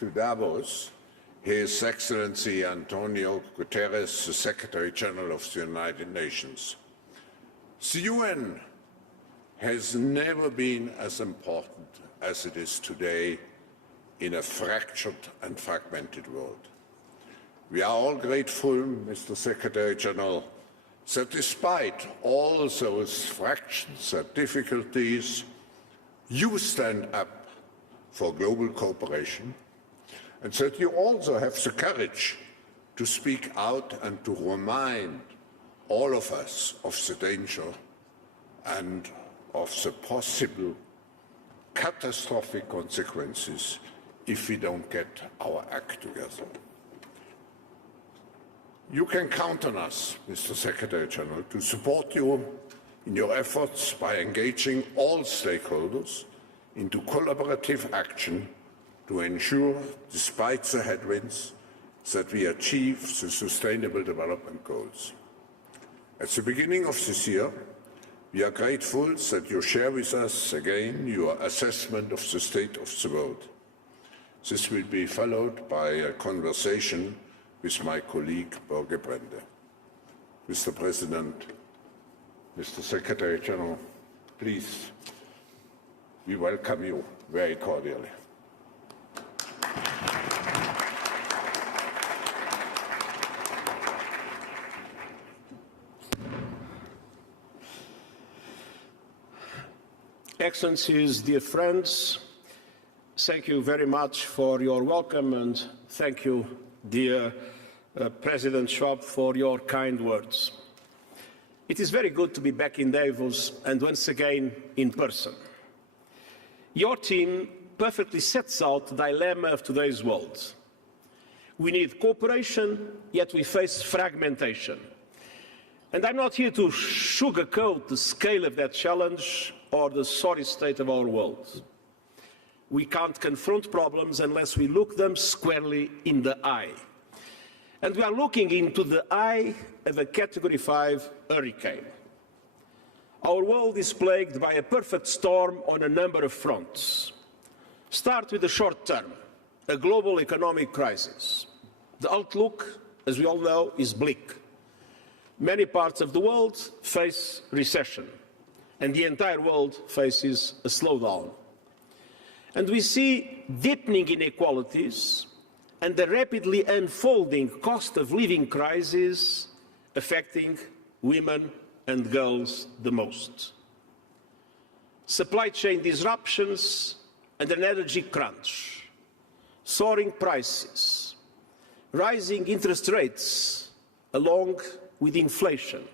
To Davos, His Excellency António Guterres, the Secretary General of the United Nations. The UN has never been as important as it is today in a fractured and fragmented world. We are all grateful, Mr. Secretary General, that despite all those fractions and difficulties, you stand up for global cooperation, and that you also have the courage to speak out and to remind all of us of the danger and of the possible catastrophic consequences if we don't get our act together. You can count on us, Mr. Secretary General, to support you in your efforts by engaging all stakeholders into collaborative action to ensure, despite the headwinds, that we achieve the Sustainable Development Goals. At the beginning of this year, we are grateful that you share with us again your assessment of the state of the world. This will be followed by a conversation with my colleague, Børge Brende. Mr. President, Mr. Secretary General, please, we welcome you very cordially. Excellencies, dear friends, thank you very much for your welcome, and thank you, dear President Schwab, for your kind words. It is very good to be back in Davos and once again in person. Your team perfectly sets out the dilemma of today's world. We need cooperation, yet we face fragmentation. And I'm not here to sugarcoat the scale of that challenge or the sorry state of our world. We can't confront problems unless we look them squarely in the eye. And we are looking into the eye of a Category 5 hurricane. Our world is plagued by a perfect storm on a number of fronts. Start with the short term, a global economic crisis. The outlook, as we all know, is bleak. Many parts of the world face recession, and the entire world faces a slowdown. And we see deepening inequalities and the rapidly unfolding cost of living crisis affecting women and girls the most. Supply chain disruptions and an energy crunch, soaring prices, rising interest rates along with inflation,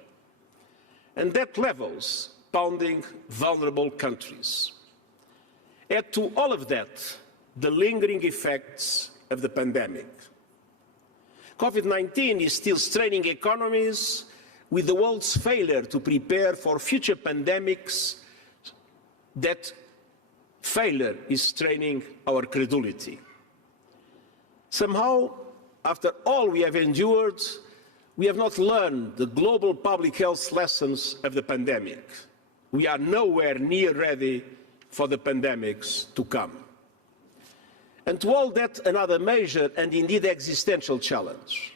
and debt levels pounding vulnerable countries. Add to all of that the lingering effects of the pandemic. COVID-19 is still straining economies with the world's failure to prepare for future pandemics. That failure is straining our credulity. Somehow, after all we have endured, we have not learned the global public health lessons of the pandemic. We are nowhere near ready for the pandemics to come. And to all that, another major and indeed existential challenge.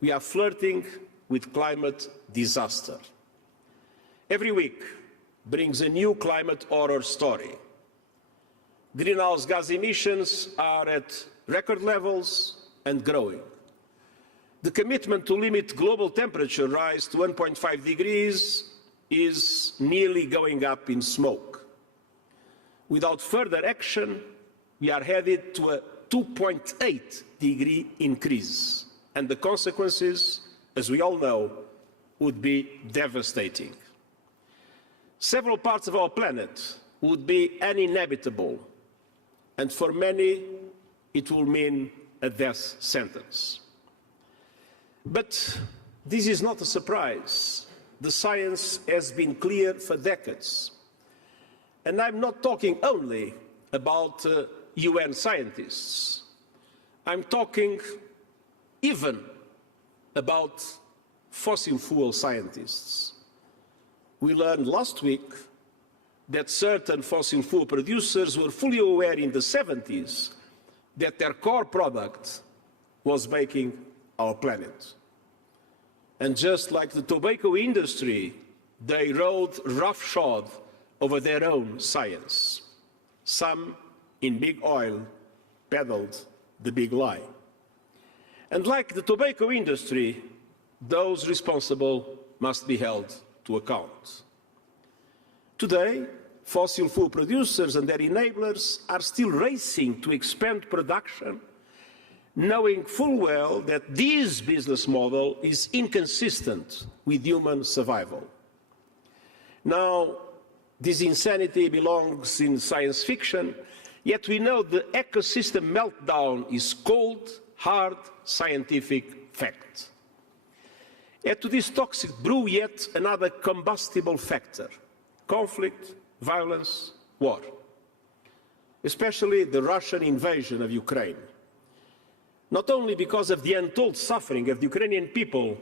We are flirting with climate disaster. Every week brings a new climate horror story. Greenhouse gas emissions are at record levels and growing. The commitment to limit global temperature rise to 1.5 degrees is nearly going up in smoke. Without further action, we are headed to a 2.8 degree increase, and the consequences, as we all know, would be devastating. Several parts of our planet would be uninhabitable, and for many, it will mean a death sentence. But this is not a surprise. The science has been clear for decades. And I'm not talking only about UN scientists. I'm talking even about fossil fuel scientists. We learned last week that certain fossil fuel producers were fully aware in the 70s that their core product was making our planet. And just like the tobacco industry, they rode roughshod over their own science. Some, in big oil, peddled the big lie. And like the tobacco industry, those responsible must be held to account. Today, fossil fuel producers and their enablers are still racing to expand production, knowing full well that this business model is inconsistent with human survival. Now, this insanity belongs in science fiction, yet we know the ecosystem meltdown is cold, hard, scientific fact. Add to this toxic brew yet another combustible factor: conflict, violence, war. Especially the Russian invasion of Ukraine. Not only because of the untold suffering of the Ukrainian people,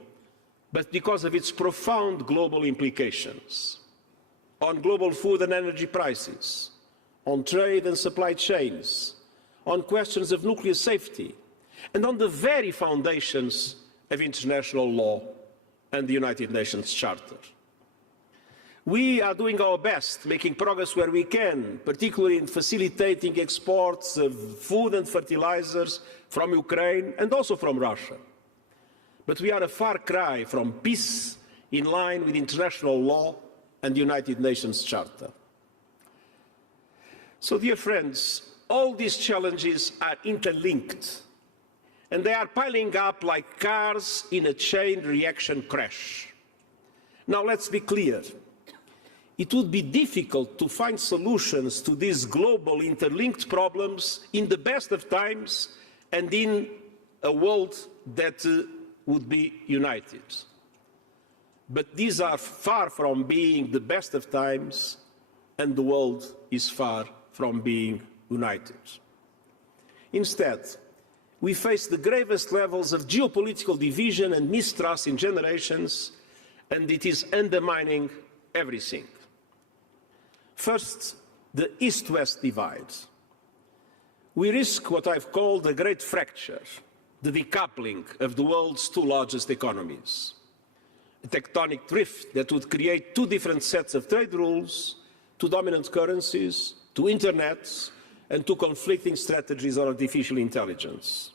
but because of its profound global implications on global food and energy prices, on trade and supply chains, on questions of nuclear safety, and on the very foundations of international law and the United Nations Charter. We are doing our best, making progress where we can, particularly in facilitating exports of food and fertilizers from Ukraine and also from Russia. But we are a far cry from peace in line with international law and the United Nations Charter. So, dear friends, all these challenges are interlinked, and they are piling up like cars in a chain reaction crash. Now, let's be clear. It would be difficult to find solutions to these global interlinked problems in the best of times and in a world that would be united. But these are far from being the best of times, and the world is far from being united. Instead, we face the gravest levels of geopolitical division and mistrust in generations, and it is undermining everything. First, the East-West divide. We risk what I've called a great fracture, the decoupling of the world's two largest economies. A tectonic drift that would create two different sets of trade rules, two dominant currencies, two internets, and two conflicting strategies on artificial intelligence.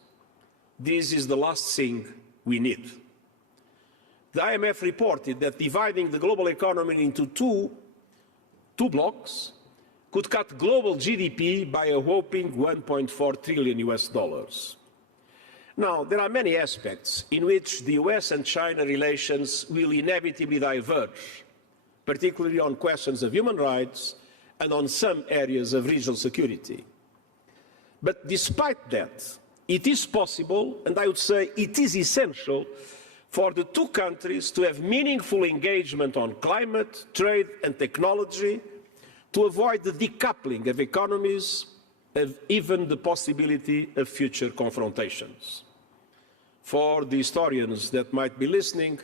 This is the last thing we need. The IMF reported that dividing the global economy into two blocks could cut global GDP by a whopping $1.4 trillion. Now, there are many aspects in which the US and China relations will inevitably diverge, particularly on questions of human rights and on some areas of regional security. But despite that, it is possible, and I would say it is essential, for the two countries to have meaningful engagement on climate, trade and technology to avoid the decoupling of economies, of even the possibility of future confrontations. For the historians that might be listening,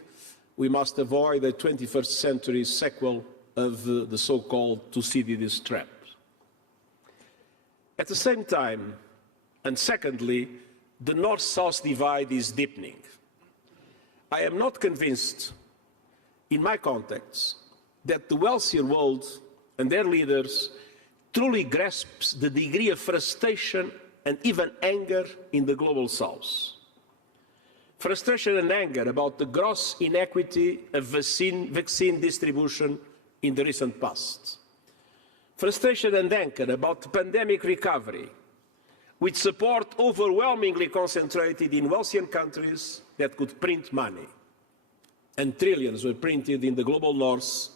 we must avoid a 21st century sequel of the so-called Thucydides trap. At the same time, and secondly, the North-South divide is deepening. I am not convinced, in my contacts, that the wealthier world and their leaders truly grasps the degree of frustration and even anger in the global South. Frustration and anger about the gross inequity of vaccine distribution in the recent past. Frustration and anger about the pandemic recovery, with support overwhelmingly concentrated in wealthier countries that could print money. And trillions were printed in the global north,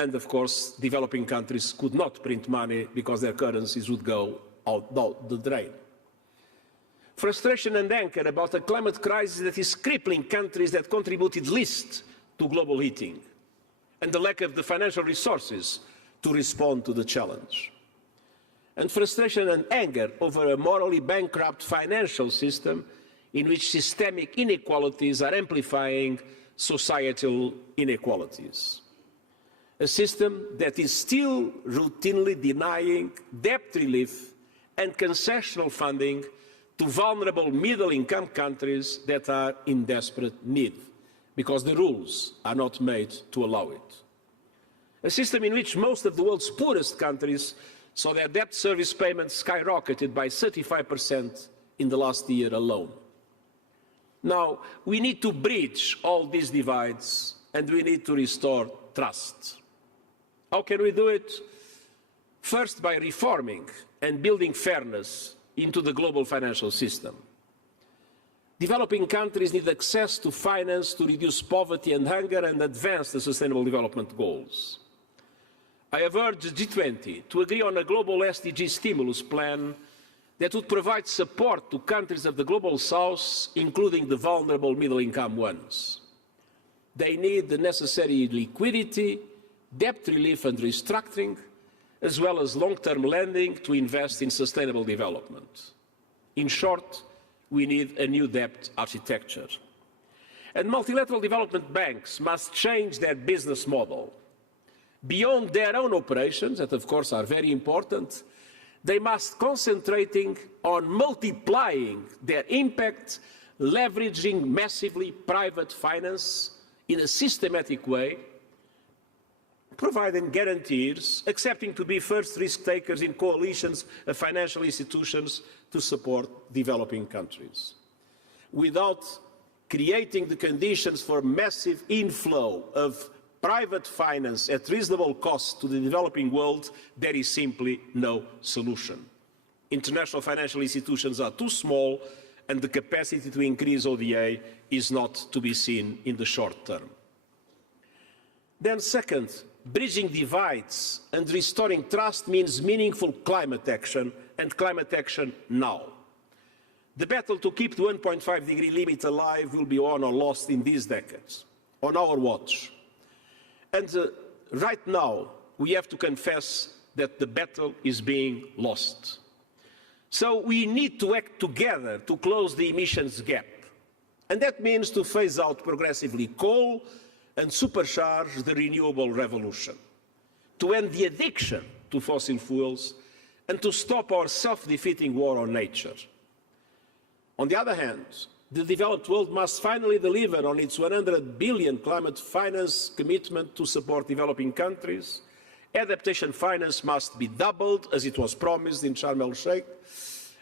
and of course, developing countries could not print money because their currencies would go out the drain. Frustration and anger about a climate crisis that is crippling countries that contributed least to global heating, and the lack of the financial resources to respond to the challenge. And frustration and anger over a morally bankrupt financial system in which systemic inequalities are amplifying societal inequalities. A system that is still routinely denying debt relief and concessional funding to vulnerable middle-income countries that are in desperate need, because the rules are not made to allow it. A system in which most of the world's poorest countries saw their debt service payments skyrocketed by 35% in the last year alone. Now, we need to bridge all these divides and we need to restore trust. How can we do it? First, by reforming and building fairness into the global financial system. Developing countries need access to finance to reduce poverty and hunger and advance the Sustainable Development Goals. I have urged the G20 to agree on a global SDG stimulus plan that would provide support to countries of the Global South, including the vulnerable middle-income ones. They need the necessary liquidity, debt relief and restructuring, as well as long-term lending to invest in sustainable development. In short, we need a new debt architecture. And multilateral development banks must change their business model. Beyond their own operations, that of course are very important, they must concentrating on multiplying their impact, leveraging massively private finance in a systematic way, providing guarantees, accepting to be first risk takers in coalitions of financial institutions to support developing countries. Without creating the conditions for massive inflow of private finance at reasonable cost to the developing world, there is simply no solution. International financial institutions are too small and the capacity to increase ODA is not to be seen in the short term. Then second, bridging divides and restoring trust means meaningful climate action and climate action now. The battle to keep the 1.5-degree limit alive will be won or lost in these decades, on our watch. And right now, we have to confess that the battle is being lost. So we need to act together to close the emissions gap. And that means to phase out progressively coal and supercharge the renewable revolution, to end the addiction to fossil fuels and to stop our self-defeating war on nature. On the other hand, the developed world must finally deliver on its 100 billion climate finance commitment to support developing countries. Adaptation finance must be doubled, as it was promised in Sharm el-Sheikh.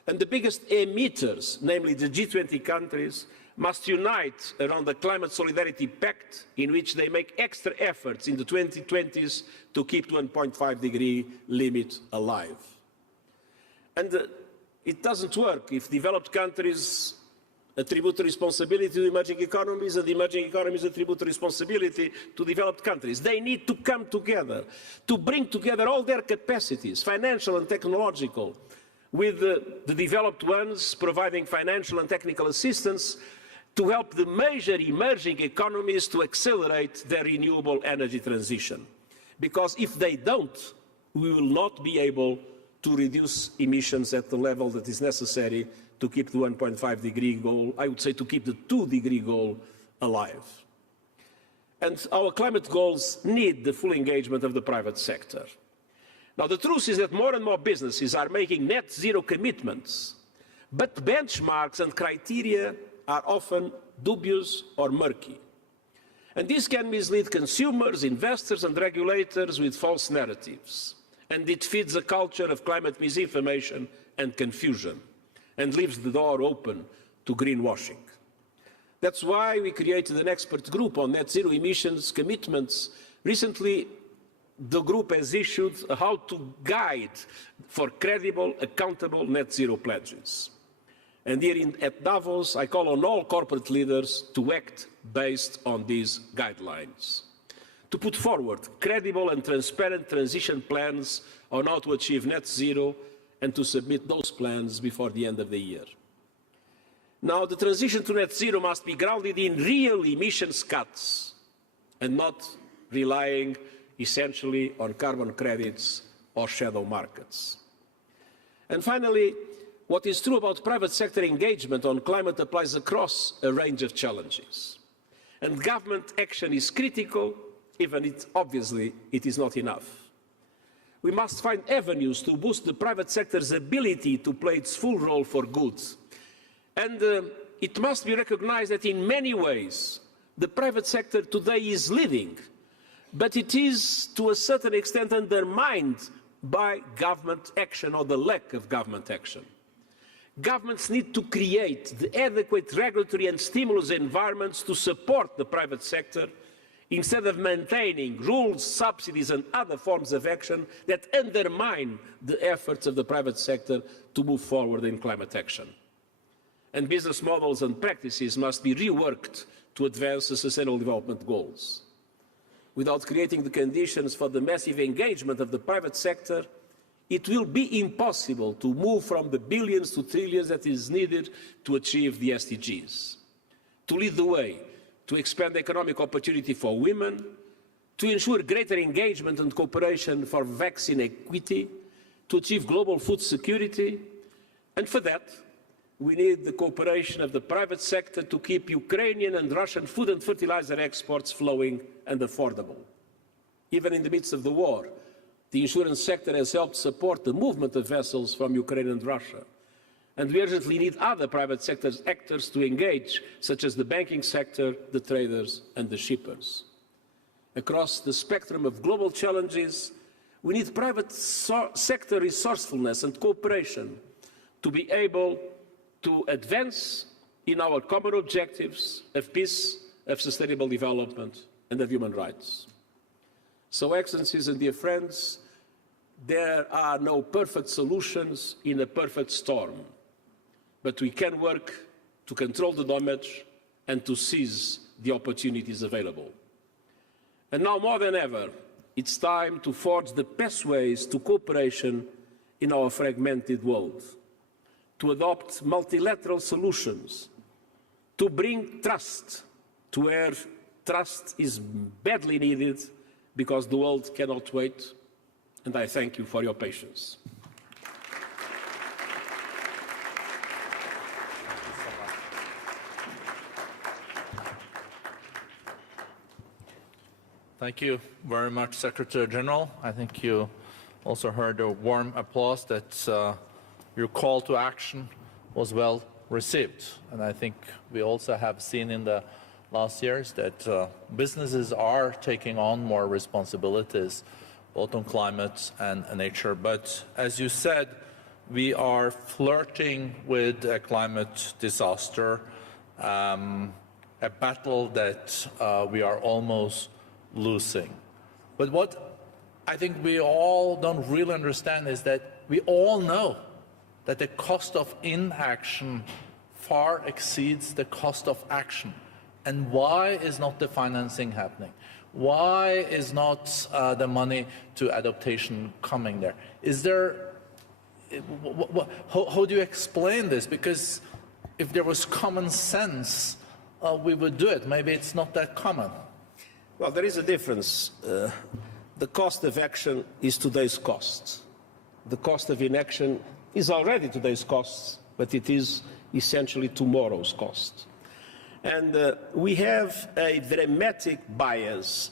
And the biggest emitters, namely the G20 countries, must unite around the Climate Solidarity Pact, in which they make extra efforts in the 2020s to keep the 1.5-degree limit alive. And it doesn't work if developed countries attribute responsibility to emerging economies and the emerging economies attribute responsibility to developed countries. They need to come together, to bring together all their capacities, financial and technological, with the developed ones providing financial and technical assistance to help the major emerging economies to accelerate their renewable energy transition. Because if they don't, we will not be able to reduce emissions at the level that is necessary to keep the 1.5-degree goal, I would say to keep the 2-degree goal alive. And our climate goals need the full engagement of the private sector. Now, the truth is that more and more businesses are making net zero commitments, but benchmarks and criteria are often dubious or murky. And this can mislead consumers, investors and regulators with false narratives. And it feeds a culture of climate misinformation and confusion, and leaves the door open to greenwashing. That's why we created an expert group on net zero emissions commitments. Recently, the group has issued a how-to guide for credible, accountable net zero pledges. And here at Davos, I call on all corporate leaders to act based on these guidelines, to put forward credible and transparent transition plans on how to achieve net zero and to submit those plans before the end of the year. Now, the transition to net zero must be grounded in real emissions cuts and not relying essentially on carbon credits or shadow markets. And finally, what is true about private sector engagement on climate applies across a range of challenges. And government action is critical, even if obviously it is not enough. we must find avenues to boost the private sector's ability to play its full role for good. And it must be recognized that in many ways, the private sector today is leading, but it is to a certain extent undermined by government action or the lack of government action. Governments need to create the adequate regulatory and stimulus environments to support the private sector instead of maintaining rules, subsidies and other forms of action that undermine the efforts of the private sector to move forward in climate action. And business models and practices must be reworked to advance the Sustainable Development Goals. Without creating the conditions for the massive engagement of the private sector, it will be impossible to move from the billions to trillions that is needed to achieve the SDGs. To lead the way, to expand economic opportunity for women, to ensure greater engagement and cooperation for vaccine equity, to achieve global food security, and for that, we need the cooperation of the private sector to keep Ukrainian and Russian food and fertilizer exports flowing and affordable. Even in the midst of the war, the insurance sector has helped support the movement of vessels from Ukraine and Russia. And we urgently need other private sector actors to engage, such as the banking sector, the traders, and the shippers. Across the spectrum of global challenges, we need private sector resourcefulness and cooperation to be able to advance in our common objectives of peace, of sustainable development, and of human rights. So, Excellencies and dear friends, there are no perfect solutions in a perfect storm, but we can work to control the damage and to seize the opportunities available. And now more than ever, it's time to forge the pathways to cooperation in our fragmented world, to adopt multilateral solutions, to bring trust to where trust is badly needed because the world cannot wait, and I thank you for your patience. Thank you very much, Secretary General. I think you also heard a warm applause that your call to action was well received. And I think we also have seen in the last years that businesses are taking on more responsibilities, both on climate and nature. But as you said, we are flirting with a climate disaster, a battle that we are almost losing. But what I think we all don't really understand is that we all know that the cost of inaction far exceeds the cost of action. And why is not the financing happening? Why is not the money to adaptation coming there? Is there, how do you explain this? Because if there was common sense, we would do it. Maybe it's not that common. Well, there is a difference. The cost of action is today's cost. The cost of inaction is already today's cost, but it is essentially tomorrow's cost. And we have a dramatic bias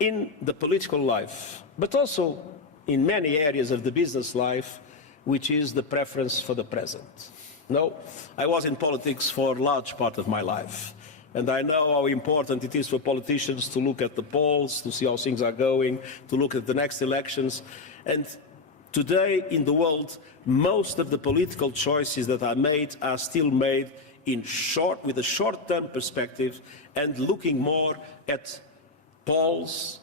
in the political life, but also in many areas of the business life, which is the preference for the present. No, I was in politics for a large part of my life. And I know how important it is for politicians to look at the polls, to see how things are going, to look at the next elections. And today in the world, most of the political choices that are made are still made with a short-term perspective and looking more at polls,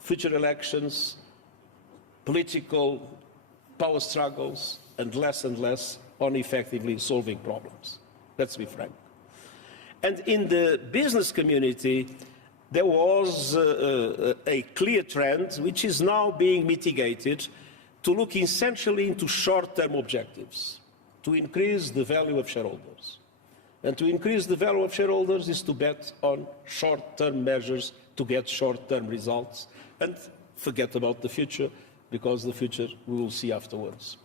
future elections, political power struggles, and less on effectively solving problems. Let's be frank. And in the business community, there was a clear trend, which is now being mitigated, to look essentially into short-term objectives, to increase the value of shareholders. And to increase the value of shareholders is to bet on short-term measures to get short-term results and forget about the future, because the future we will see afterwards.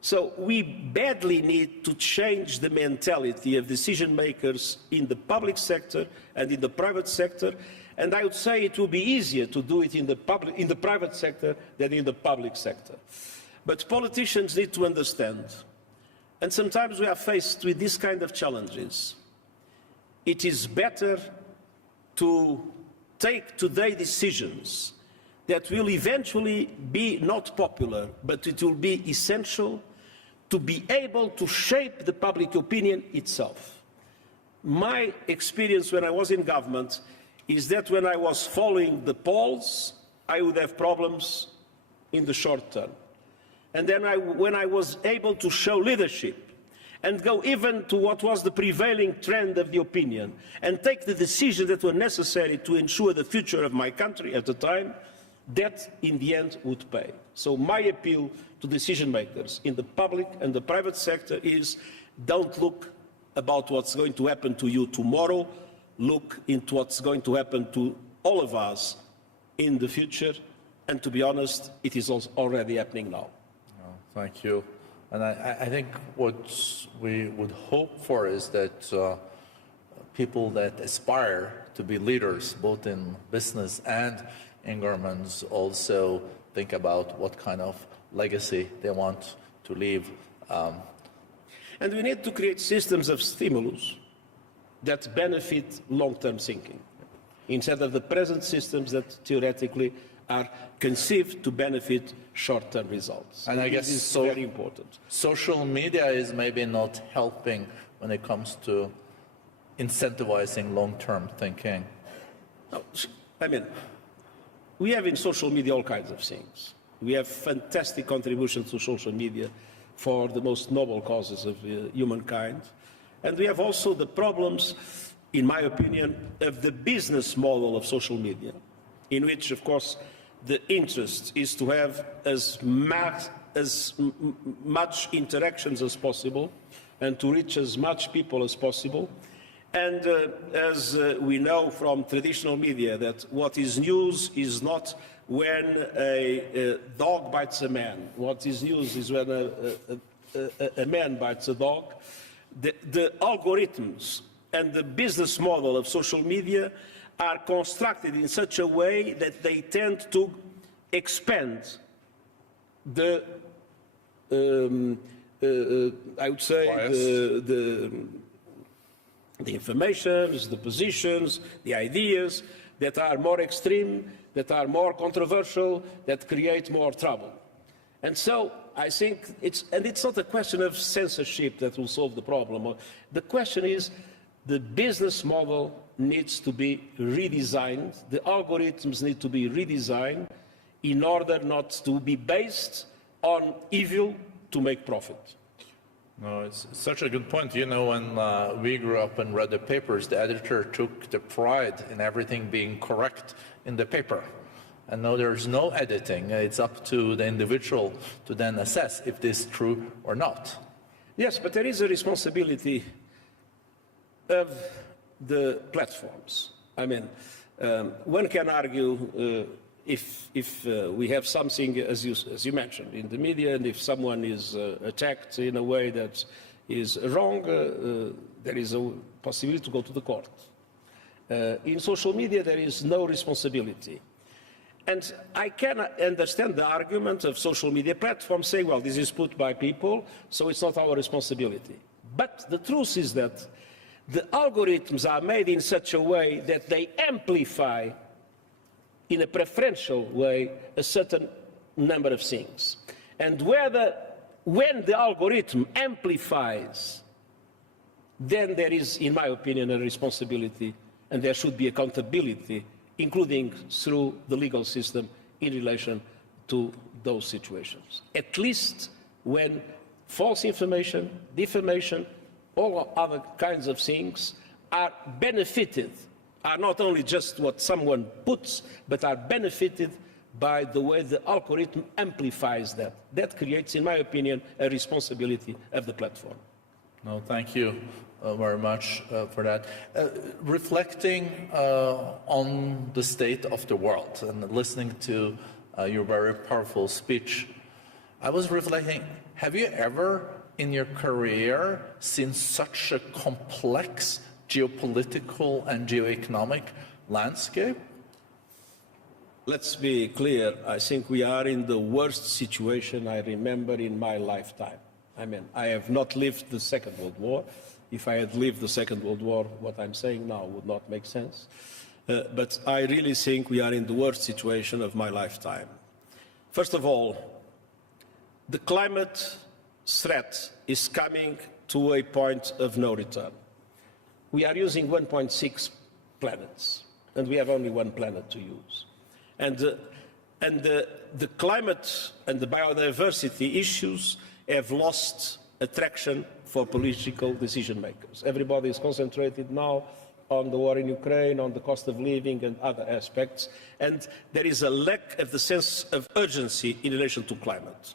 So we badly need to change the mentality of decision makers in the public sector and in the private sector, And I would say it will be easier to do it in the private sector than in the public sector. But politicians need to understand, and sometimes we are faced with this kind of challenges. It is better to take today decisions that will eventually be not popular, but it will be essential to be able to shape the public opinion itself. My experience when I was in government is that when I was following the polls, I would have problems in the short term. And then when I was able to show leadership and go even to what was the prevailing trend of the opinion and take the decisions that were necessary to ensure the future of my country at the time, that in the end would pay. So my appeal to decision makers in the public and the private sector is don't look about what's going to happen to you tomorrow, look into what's going to happen to all of us in the future, and to be honest, it is already happening now. Thank you. And I think what we would hope for is that people that aspire to be leaders, both in business and in governments, also think about what kind of legacy they want to leave. And we need to create systems of stimulus that benefit long-term thinking, instead of the present systems that theoretically are conceived to benefit short-term results. And I guess this is very important. Social media is maybe not helping when it comes to incentivizing long-term thinking. No, I mean, we have in social media all kinds of things. We have fantastic contributions to social media for the most noble causes of humankind. And we have also the problems, in my opinion, of the business model of social media, in which, of course, the interest is to have as much interactions as possible and to reach as much people as possible. And as we know from traditional media, that what is news is not when a dog bites a man. What is news is when a man bites a dog. The algorithms and the business model of social media are constructed in such a way that they tend to expand the, I would say, the informations, the positions, the ideas that are more extreme, that are more controversial, that create more trouble. And so I think it's not a question of censorship that will solve the problem. The question is the business model needs to be redesigned, the algorithms need to be redesigned in order not to be based on evil to make profit. No, it's such a good point. You know, when we grew up and read the papers, the editor took the pride in everything being correct in the paper. And now there's no editing. It's up to the individual to then assess if this is true or not. Yes, but there is a responsibility of the platforms. I mean, one can argue if we have something, as you mentioned, in the media, and if someone is attacked in a way that is wrong, there is a possibility to go to the court. In social media, there is no responsibility. And I can understand the argument of social media platforms saying, well, this is put by people, so it's not our responsibility. But the truth is that the algorithms are made in such a way that they amplify in a preferential way a certain number of things. And when the algorithm amplifies, then there is, in my opinion, a responsibility, and there should be accountability, including through the legal system in relation to those situations. At least when false information, defamation, all other kinds of things are benefited, are not only just what someone puts, but are benefited by the way the algorithm amplifies that. That creates, in my opinion, a responsibility of the platform. No, thank you very much for that. Reflecting on the state of the world and listening to your very powerful speech, I was reflecting, have you ever in your career seen such a complex geopolitical and geoeconomic landscape? Let's be clear. I think we are in the worst situation I remember in my lifetime. I mean, I have not lived the Second World War. If I had lived the Second World War, what I'm saying now would not make sense. But I really think we are in the worst situation of my lifetime. First of all, the climate threat is coming to a point of no return. We are using 1.6 planets, and we have only one planet to use. And the climate and the biodiversity issues have lost attraction for political decision makers. Everybody is concentrated now on the war in Ukraine, on the cost of living and other aspects, and there is a lack of the sense of urgency in relation to climate.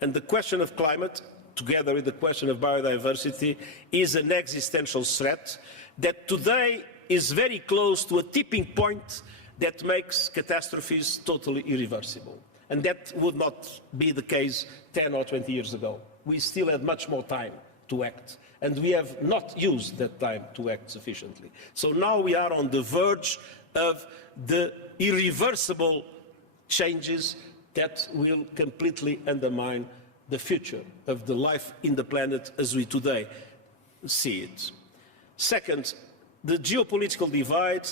And the question of climate, together with the question of biodiversity, is an existential threat that today is very close to a tipping point that makes catastrophes totally irreversible. And that would not be the case 10 or 20 years ago. We still had much more time to act, and we have not used that time to act sufficiently. So now we are on the verge of the irreversible changes that will completely undermine the future of the life in the planet as we today see it. Second, the geopolitical divide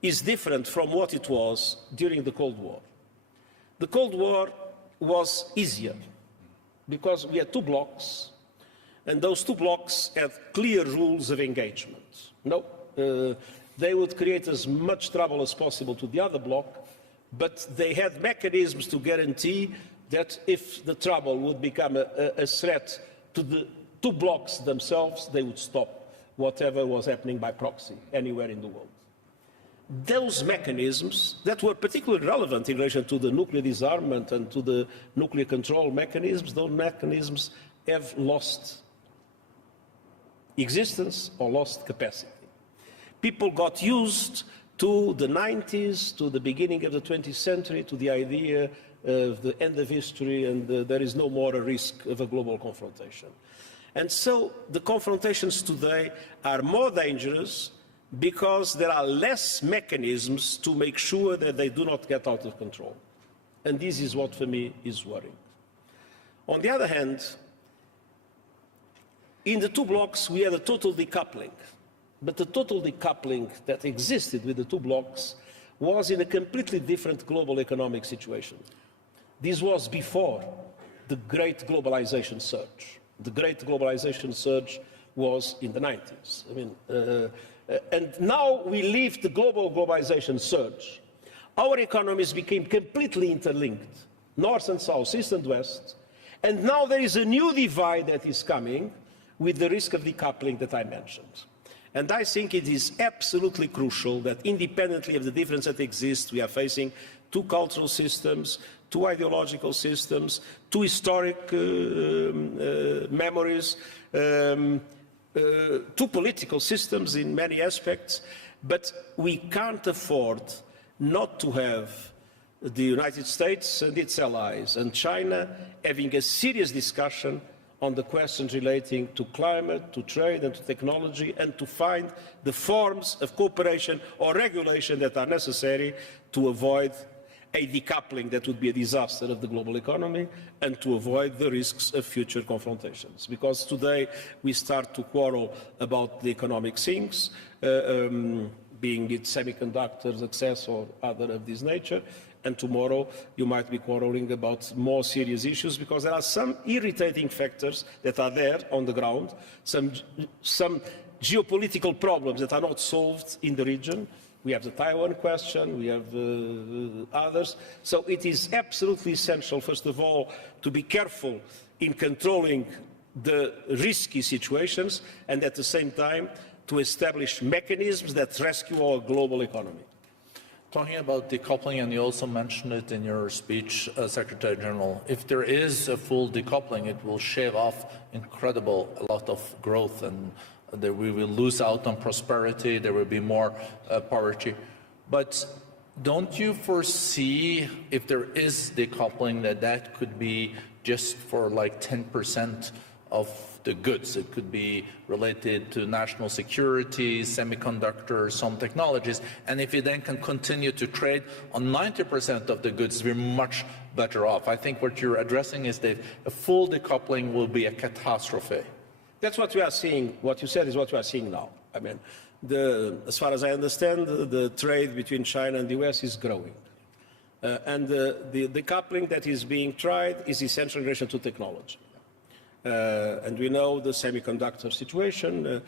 is different from what it was during the Cold War. The Cold War was easier because we had two blocks, and those two blocks had clear rules of engagement. They would create as much trouble as possible to the other bloc, but they had mechanisms to guarantee that if the trouble would become a threat to the two blocs themselves, they would stop whatever was happening by proxy anywhere in the world. Those mechanisms that were particularly relevant in relation to the nuclear disarmament and to the nuclear control mechanisms, those mechanisms have lost existence or lost capacity. People got used to the 90s, to the beginning of the 20th century, to the idea of the end of history, and there is no more a risk of a global confrontation. And so the confrontations today are more dangerous because there are less mechanisms to make sure that they do not get out of control. And this is what, for me, is worrying. On the other hand, in the two blocs, we had a total decoupling. But the total decoupling that existed with the two blocs was in a completely different global economic situation. This was before the great globalization surge. The great globalization surge was in the 90s. And now we leave the global globalization surge. Our economies became completely interlinked, north and south, east and west. And now there is a new divide that is coming with the risk of decoupling that I mentioned. And I think it is absolutely crucial that independently of the difference that exists, we are facing two cultural systems, two ideological systems, two historic memories, two political systems in many aspects, but we can't afford not to have the United States and its allies and China having a serious discussion on the questions relating to climate, to trade and to technology, and to find the forms of cooperation or regulation that are necessary to avoid a decoupling that would be a disaster of the global economy and to avoid the risks of future confrontations. Because today we start to quarrel about the economic things, being it semiconductors, access or other of this nature, and tomorrow you might be quarreling about more serious issues because there are some irritating factors that are there on the ground, some geopolitical problems that are not solved in the region. We have the Taiwan question, we have others. So it is absolutely essential, first of all, to be careful in controlling the risky situations and at the same time to establish mechanisms that rescue our global economy. Talking about decoupling, and you also mentioned it in your speech, Secretary General, if there is a full decoupling, it will shave off a lot of growth, and we will lose out on prosperity, there will be more poverty. But don't you foresee, if there is decoupling, that could be just for like 10% of the goods. It could be related to national security, semiconductors, some technologies. And if you then can continue to trade on 90% of the goods, we're much better off. I think what you're addressing is that a full decoupling will be a catastrophe. That's what we are seeing. What you said is what we are seeing now. I mean, as far as I understand, the trade between China and the US is growing. And the decoupling that is being tried is essentially in relation to technology. And we know the semiconductor situation.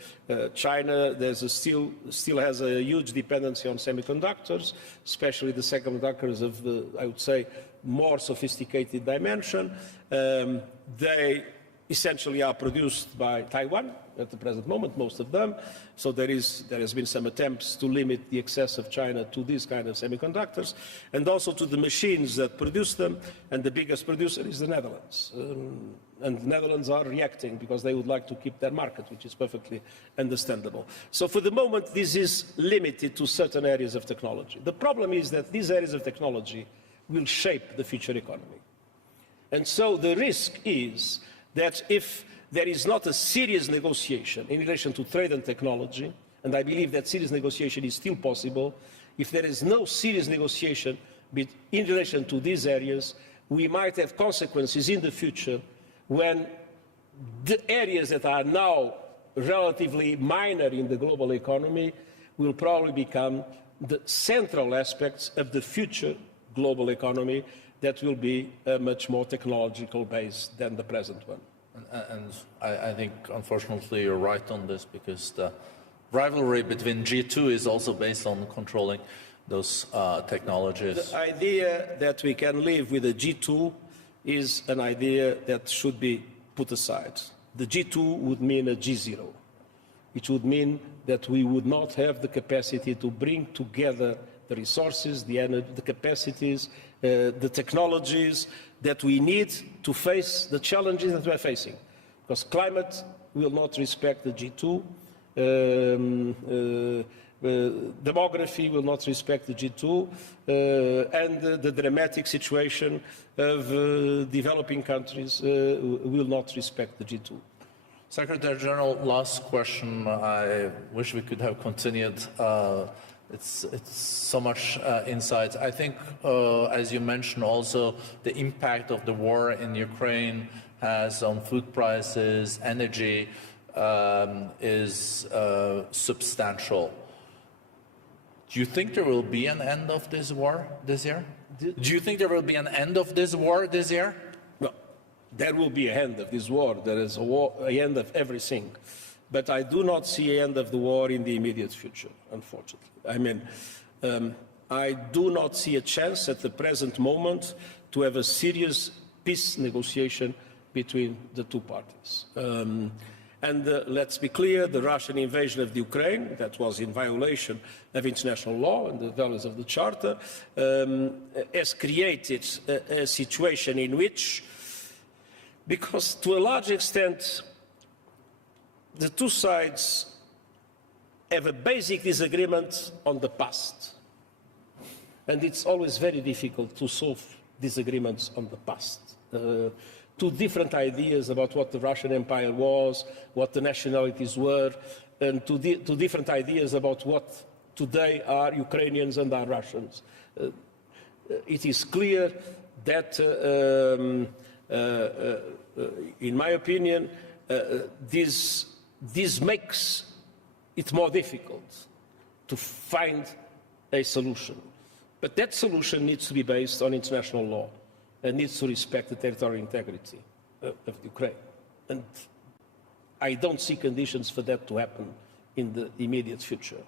China still has a huge dependency on semiconductors, especially the semiconductors of the, I would say, more sophisticated dimension. They essentially are produced by Taiwan at the present moment, most of them. So there has been some attempts to limit the access of China to these kind of semiconductors, and also to the machines that produce them. And the biggest producer is the Netherlands. And the Netherlands are reacting because they would like to keep their market, which is perfectly understandable. So for the moment, this is limited to certain areas of technology. The problem is that these areas of technology will shape the future economy. And so the risk is that if there is not a serious negotiation in relation to trade and technology, and I believe that serious negotiation is still possible, if there is no serious negotiation in relation to these areas, we might have consequences in the future when the areas that are now relatively minor in the global economy will probably become the central aspects of the future global economy that will be much more technological based than the present one. And I think, unfortunately, you're right on this, because the rivalry between G2 is also based on controlling those technologies. The idea that we can live with a G2 is an idea that should be put aside. The G2 would mean a G0. It would mean that we would not have the capacity to bring together the resources, the energy, the capacities, the technologies that we need to face the challenges that we are facing. Because climate will not respect the G2, demography will not respect the G2, and the dramatic situation of developing countries will not respect the G2. Secretary General, last question. I wish we could have continued. It's so much insight. I think, as you mentioned also, the impact of the war in Ukraine has on food prices, energy, is substantial. Do you think there will be an end of this war this year? Do you think there will be an end of this war this year? No, there will be an end of this war. There is an end of everything. But I do not see an end of the war in the immediate future, unfortunately. I mean, I do not see a chance at the present moment to have a serious peace negotiation between the two parties. Let's be clear, the Russian invasion of the Ukraine, that was in violation of international law and the values of the Charter, has created a situation in which, because to a large extent, the two sides have a basic disagreement on the past. And it's always very difficult to solve disagreements on the past. Two different ideas about what the Russian Empire was, what the nationalities were, and two different ideas about what today are Ukrainians and are Russians. It is clear that, in my opinion, this makes it more difficult to find a solution. But that solution needs to be based on international law and needs to respect the territorial integrity of Ukraine. And I don't see conditions for that to happen in the immediate future.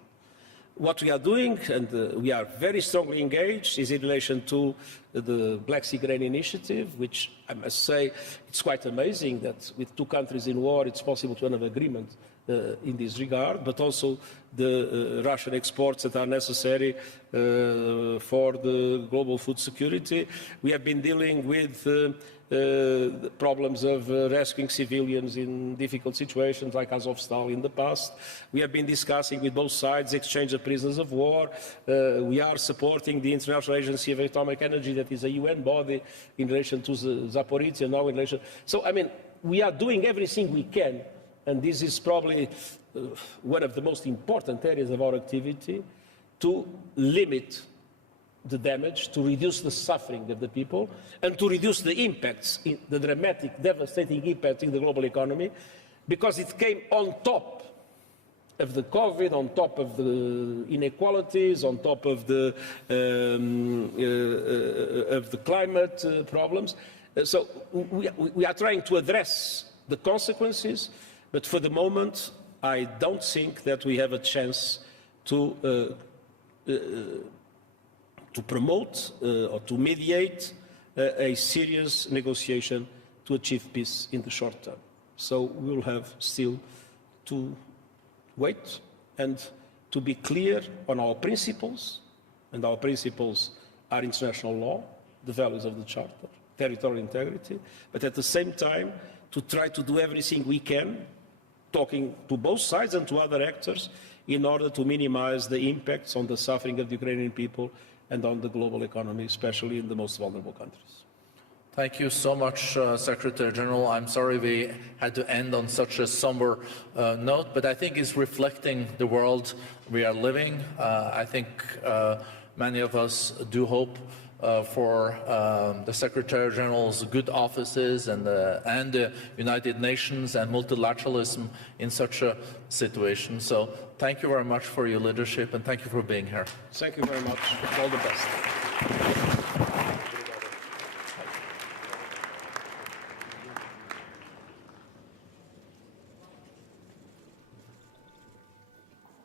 What we are doing, and we are very strongly engaged, is in relation to the Black Sea Grain Initiative, which I must say it's quite amazing that with two countries in war it's possible to have an agreement in this regard, but also the Russian exports that are necessary for the global food security. We have been dealing with the problems of rescuing civilians in difficult situations like Azovstal in the past. We have been discussing with both sides exchange of prisoners of war. We are supporting the International Agency of Atomic Energy, that is a UN body, in relation to Zaporizhzhia now in relation. So, I mean, we are doing everything we can, and this is probably one of the most important areas of our activity, to limit the damage, to reduce the suffering of the people, and to reduce the impacts, the dramatic, devastating impact in the global economy, because it came on top of the COVID, on top of the inequalities, on top of the climate problems. So we are trying to address the consequences, but for the moment, I don't think that we have a chance to promote or to mediate a serious negotiation to achieve peace in the short term. So we will have still to wait and to be clear on our principles, and our principles are international law, the values of the Charter, territorial integrity, but at the same time to try to do everything we can, talking to both sides and to other actors, in order to minimize the impacts on the suffering of the Ukrainian people and on the global economy, especially in the most vulnerable countries. Thank you so much, Secretary General. I'm sorry we had to end on such a somber note, but I think it's reflecting the world we are living. I think many of us do hope for the Secretary General's good offices and the United Nations and multilateralism in such a situation. So thank you very much for your leadership, and thank you for being here. Thank you very much. All the best.